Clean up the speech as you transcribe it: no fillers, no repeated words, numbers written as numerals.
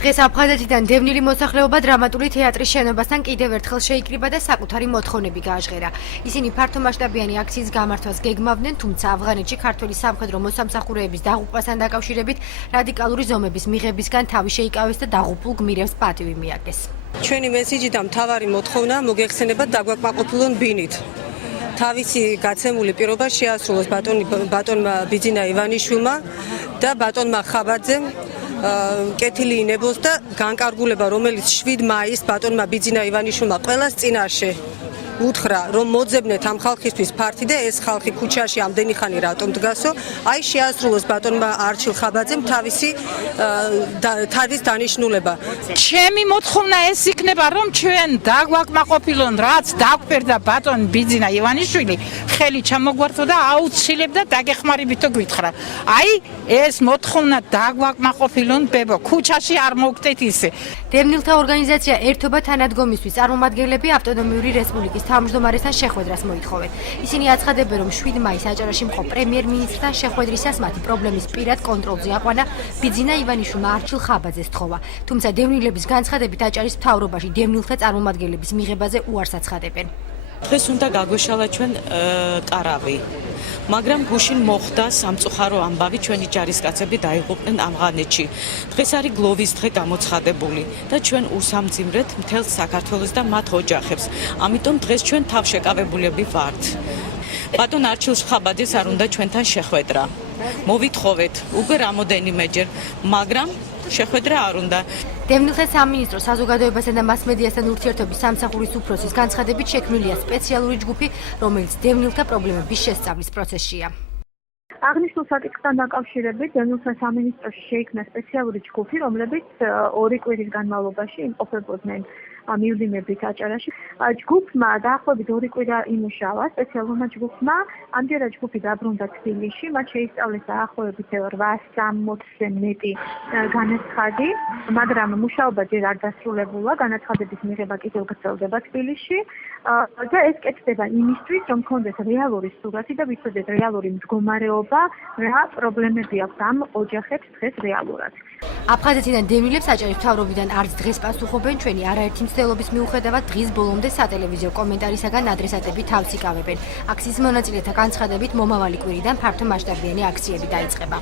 დღეს აფხაზეთიდან დევნილი მოსახლეობა დრამატული თეატრის შენობასთან კიდევ ერთხელ შეიკრიბა და საკუთარი მოთხოვნები გააჟღერა. ისინი ფართომასშტაბიანი აქციის გამართვას გეგმავდნენ, თუმცა ავღანეთში ქართველი სამხედრო მოსამსახურეების დაღუპვასთან დაკავშირებით რადიკალური ზომების მიღებისგან თავი შეიკავეს და დაღუპულ გმირებს პატივი მიაგეს. ჩვენი მესიჯი და მთავარი მოთხოვნა მოგეხსენებათ დაგვაკმაყოფილონ ბინით. თავისი გაცემული პირობა შეასრულოს ბატონმა ბიძინა ივანიშვილმა და ბატონმა ხაბაძემ კეთილი ინებოს და განკარგულება, რომელიც 7 მაისს ბატონმა ბიძინა ივანიშვილმა ყველას წინაშე უთხრა, რომ მოძებნეთ ამ ხალხისთვის ფართი და ეს ხალხი ქუჩაში ამდენი ხანი რატომ დგასო, აი შეასრულოს ბატონმა არჩილ ხაბაძემ თავის დანიშნულება. ჩემი მოთხოვნა ეს იქნება, რომ ჩვენ დაგვაკმაყოფილონ, რაც დაგვფერდა ბატონ ბიძინა ივანიშვილი, ხელი ჩამოგვართო და აუცილებლად დაგეხმარებითო გვითხრა. აი ეს მოთხოვნა დაგვაკმაყოფილონ ბებო, ქუჩაში არ მოვგდეთ ისე. დევნილთა ორგანიზაცია ერთობა თანადგომისთვის წარმომადგენლები ავტონომიური რესპუბლიკის თავმჯდომარესთან შეხვედრას მოითხოვენ. ისინი აცხადებენ, რომ 7 მაისს აჭარაში მყოფ პრემიერ-მინისტრთან შეხვედრისას მათი პრობლემის პირად კონტროლზე აყვანა ბიძინა ივანიშვილმა არჩილ ხაბაძეს თხოვა. თუმცა დევნილების განცხადებით აჭარის მთავრობაში დევნილთა წარმომადგენლების მიღებაზე უარს აცხადებენ. დღეს უნდა გაგვეშალა ჩვენ კარავი. მაგრამ გუშინ მოხდა სამწუხარო ამბავი, ჩვენი ჯარისკაცები დაიღუპნენ ავღანეთში. დღეს არის გლოვის დღე გამოცხადებული და ჩვენ უსამძიმრეთ მთელ საქართველოს და მათ ოჯახებს. ამიტომ დღეს ჩვენ თავშეკავებულები ვართ. ბატონ არჩილ ხაბაძეს არ უნდა ჩვენთან შეხვედრა. მოვითხოვეთ უკვე რამოდენიმეჯერ, მაგრამ შეხვედრა არ უნდა. დევნილთა სამინისტრო საზოგადოებასთან და მასმედიასთან ურთიერთობის სამსახურის უფროსის განცხადებით შექმნილია სპეციალური ჯგუფი, რომელიც დევნილთა პრობლემების შესწავლის პროცესშია. აღნიშნულ საკითხთან დაკავშირებით დევნილთა სამინისტროში შეიქმნა სპეციალური ჯგუფი, რომლებიც 2 კვირის განმავლობაში იმყოფებოდნენ მივლინებით აჭარაში. ჯგუფმა დაახლოებით 2 კვირა იმუშავა, სპეციალურმა ჯგუფმა. ამჯერად ჯგუფი დაბრუნდა თბილისში, მათ შეისწავლეს დაახლოებით 860-ზე მეტი განაცხადი, მაგრამ მუშაობა ჯერ არ დასრულებულა, განაცხადების მიღება კიდევ გრძელდება თბილისში და ეს კეთდება იმისთვის, რომ გქონდეს რეალური სურათი და ვიცოდეთ რეალური მდგომარეობა, რა პრობლემები აქვს ამ ოჯახებს დღეს რეალურად. აფხაზეთიდან დევნილებს აჭარის მთავრობიდან არც დღეს პასუხობენ, ჩვენი არაერთი მცდელობის მიუხედავად დღის ბოლომდე სატელევიზიო კომენტარისაგან ადრესატები თავს იკავებენ. აქციის მონაწილეთა განცხადებით მომავალი კვირიდან ფართომასშტაბიანი აქციები დაიწყება.